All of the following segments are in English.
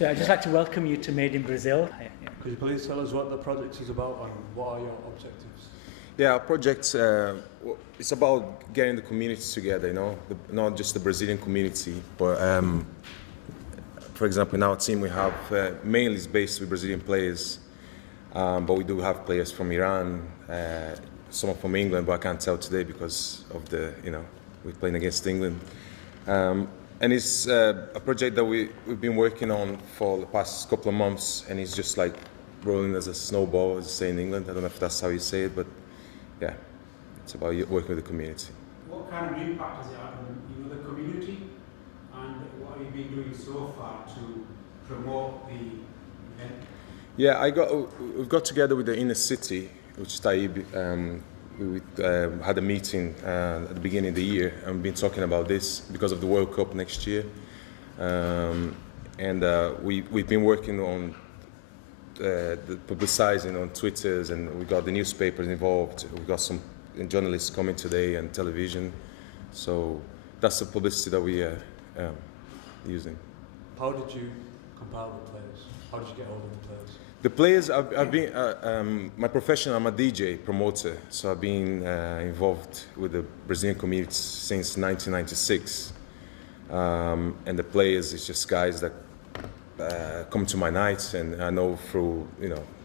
So I'd just like to welcome you to Made in Brazil. Could you please tell us what the project is about and what are your objectives? Yeah, our project, it's about getting the communities together, you know, not just the Brazilian community, but for example, in our team we have mainly it's based with Brazilian players, but we do have players from Iran, some from England, but I can't tell today because of the, we're playing against England. And it's a project that we've been working on for the past couple of months, and it's just like rolling as a snowball, as they say in England. I don't know if that's how you say it, but yeah, it's about working with the community. What kind of impact has it had on the community, and what have you been doing so far to promote the event? Yeah, we've got together with the inner city, which Taib. We had a meeting at the beginning of the year, and we've been talking about this because of the World Cup next year. We've been working on the publicizing on Twitters, and we got the newspapers involved. We got some journalists coming today and television. So that's the publicity that we are using. How did you compile the players? How did you get hold of the players? The players, I've been, my profession, I'm a DJ, promoter, so I've been involved with the Brazilian community since 1996. And the players, it's just guys that come to my nights, and I know through,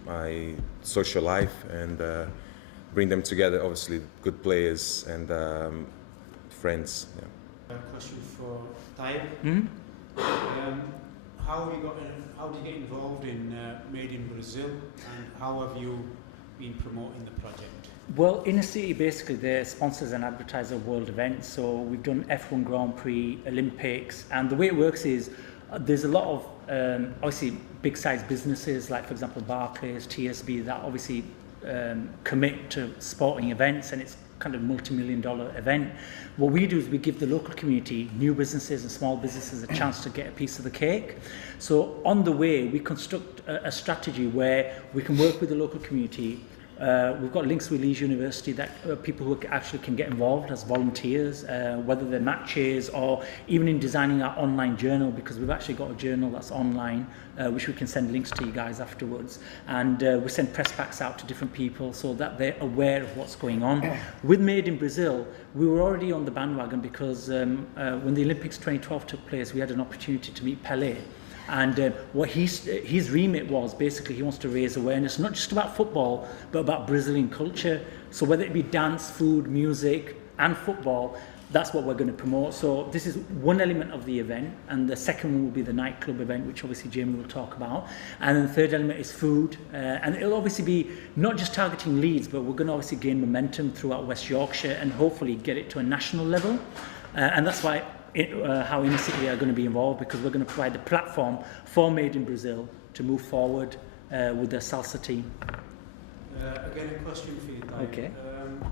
my social life, and bring them together, obviously, good players and friends. Yeah. A question for Taib. How did you get involved in Made in Brazil, and how have you been promoting the project? Well, Inner City basically they sponsors and advertise a world event. So we've done F1 Grand Prix, Olympics, and the way it works is there's a lot of obviously big size businesses like, for example, Barclays, TSB, that obviously commit to sporting events, and it's kind of multi-million-dollar event. What we do is we give the local community, new businesses and small businesses, a chance to get a piece of the cake. So on the way, we construct a strategy where we can work with the local community. We've got links with Leeds University that people who actually can get involved as volunteers, whether they're matches or even in designing our online journal, because we've actually got a journal that's online, which we can send links to you guys afterwards. And we send press packs out to different people so that they're aware of what's going on. With Made in Brazil, we were already on the bandwagon because when the Olympics 2012 took place, we had an opportunity to meet Pelé. And what his remit was, basically he wants to raise awareness, not just about football, but about Brazilian culture. So whether it be dance, food, music and football, that's what we're going to promote. So this is one element of the event, and the second one will be the nightclub event, which obviously Jamie will talk about. And then the third element is food, and it'll obviously be not just targeting Leeds, but we're going to obviously gain momentum throughout West Yorkshire and hopefully get it to a national level. And that's why how Inner City are going to be involved, because we're going to provide the platform for Made in Brazil to move forward with the salsa team. Again, a question for you, Taib. Okay.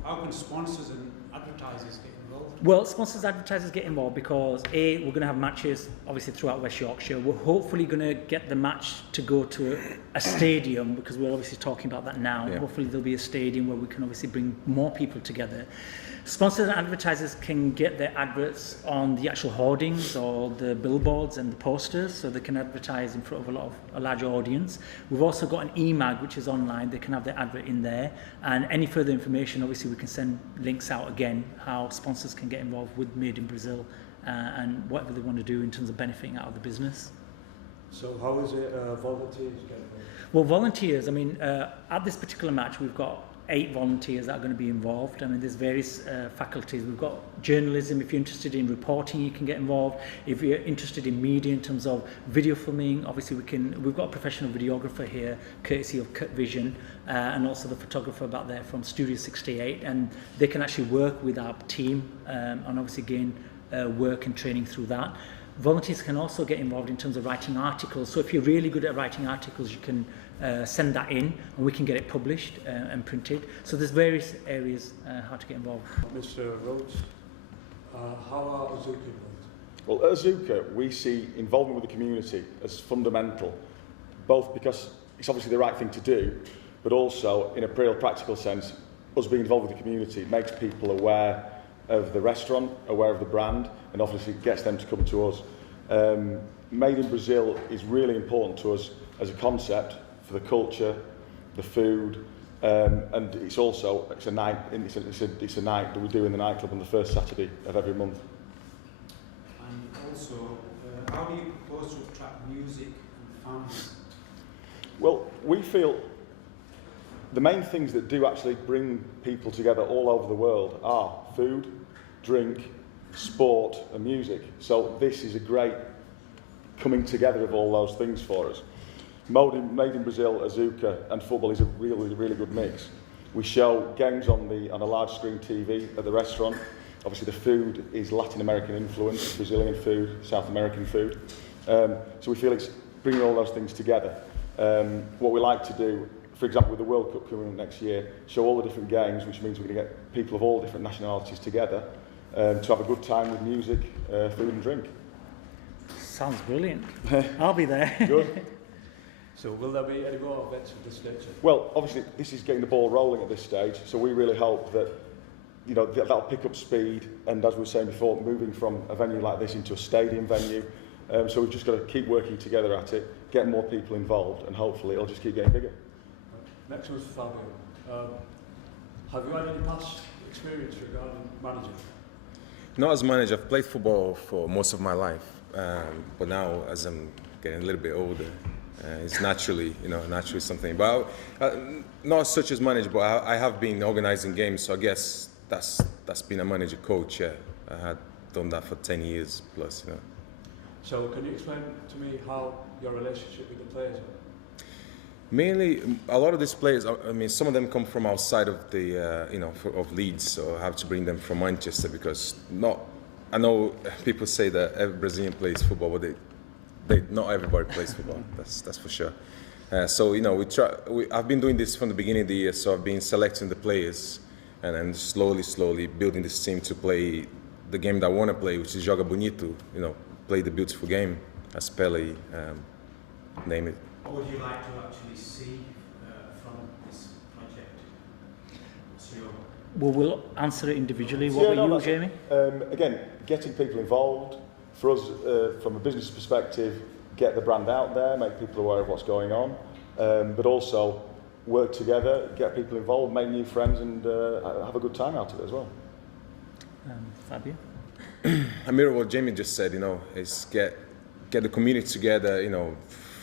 How can sponsors and advertisers get involved? Well, sponsors, advertisers get involved because we're going to have matches obviously throughout West Yorkshire. We're hopefully going to get the match to go to a stadium, because we're obviously talking about that now. Yeah. Hopefully there'll be a stadium where we can obviously bring more people together. Sponsors and advertisers can get their adverts on the actual hoardings or the billboards and the posters, so they can advertise in front of a larger audience. We've also got an e-mag which is online. They can have their advert in there, and any further information, obviously we can send links out again how sponsors can get involved with Made in Brazil and whatever they want to do in terms of benefiting out of the business. So how is it volunteers get involved? Well, volunteers, I mean, at this particular match we've got 8 volunteers that are going to be involved. I mean, there's various faculties. We've got journalism. If you're interested in reporting, you can get involved. If you're interested in media in terms of video filming, obviously we've got a professional videographer here, courtesy of Cut Vision, and also the photographer back there from Studio 68, and they can actually work with our team and obviously gain work and training through that. Volunteers can also get involved in terms of writing articles. So if you're really good at writing articles, you can send that in and we can get it published and printed. So there's various areas how to get involved. Mr. Rhodes, how are Azuka involved? Well, at Azuka, we see involvement with the community as fundamental, both because it's obviously the right thing to do, but also in a real practical sense, us being involved with the community makes people aware of the restaurant, aware of the brand, and obviously gets them to come to us. Made in Brazil is really important to us as a concept for the culture, the food, and it's also it's a night that we do in the nightclub on the first Saturday of every month. And also, how do you propose to attract music and fans? Well, we feel the main things that do actually bring people together all over the world are food, drink, sport and music. So this is a great coming together of all those things for us. Made in Brazil, Azuca and football is a really, really good mix. We show games on a large screen TV at the restaurant. Obviously the food is Latin American influence, Brazilian food, South American food. So we feel it's bringing all those things together. What we like to do, for example, with the World Cup coming up next year, show all the different games, which means we're going to get people of all different nationalities together to have a good time with music, food and drink. Sounds brilliant. I'll be there. Good. So will there be any more events of this nature? Well, obviously this is getting the ball rolling at this stage, so we really hope that that'll pick up speed, and as we were saying before, moving from a venue like this into a stadium venue. So we've just got to keep working together at it, get more people involved, and hopefully it'll just keep getting bigger. Next one's Fabio. Have you had any past experience regarding managing? Not as manager. I've played football for most of my life, but now as I'm getting a little bit older, it's naturally something. But not such as manager, but I have been organising games, so I guess that's been a manager coach. Yeah, I had done that for 10 years plus. So can you explain to me how your relationship with the players are? Mainly, a lot of these players, I mean, some of them come from outside of the, of Leeds, so I have to bring them from Manchester because I know people say that every Brazilian plays football, but not everybody plays football. That's for sure. So I've been doing this from the beginning of the year. So I've been selecting the players, and then slowly building this team to play the game that I want to play, which is Joga Bonito. Play the beautiful game, as Pele, name it. What would you like to actually see from this project? Well, we'll answer it individually. What were you, Jamie? Again, getting people involved. For us, from a business perspective, get the brand out there, make people aware of what's going on, but also work together, get people involved, make new friends, and have a good time out of it as well. Fabio? I mirror what Jamie just said, is get the community together,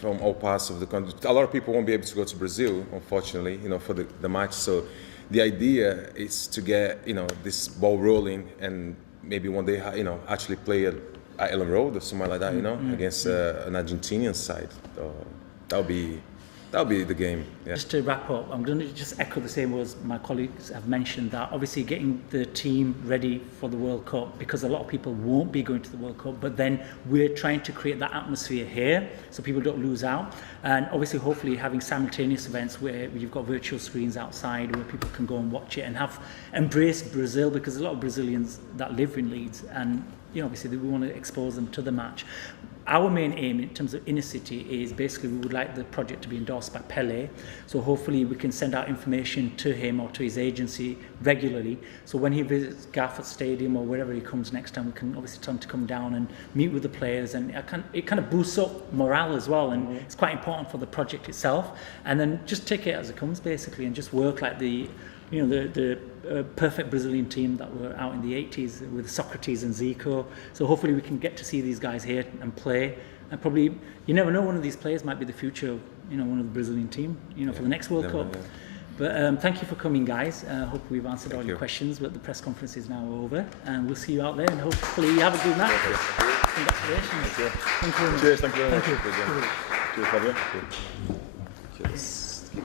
from all parts of the country. A lot of people won't be able to go to Brazil, unfortunately, for the match. So the idea is to get, this ball rolling and maybe one day, actually play at Ellen Road or somewhere like that, against an Argentinian side. So that'll be the game. Yeah. Just to wrap up, I'm going to just echo the same words my colleagues have mentioned, that obviously getting the team ready for the World Cup, because a lot of people won't be going to the World Cup, but then we're trying to create that atmosphere here so people don't lose out. And obviously, hopefully having simultaneous events where you've got virtual screens outside where people can go and watch it and embrace Brazil, because a lot of Brazilians that live in Leeds, and obviously we want to expose them to the match. Our main aim in terms of inner city is basically we would like the project to be endorsed by Pele. So hopefully we can send out information to him or to his agency regularly. So when he visits Garforth Stadium or wherever he comes next time, we can obviously tell him to come down and meet with the players. And it kind of boosts up morale as well. And it's quite important for the project itself. And then just take it as it comes basically, and just work like the perfect Brazilian team that were out in the 80s with Socrates and Zico. So hopefully we can get to see these guys here and play. And probably, you never know, one of these players might be the future of, one of the Brazilian team, for the next World Cup. Yeah. But thank you for coming, guys. I hope we've answered all your questions, but the press conference is now over. And we'll see you out there, and hopefully you have a good night. Congratulations. Thank you. Thank you very much. Cheers, thank you very much. Thank you. Cheers, Fabio.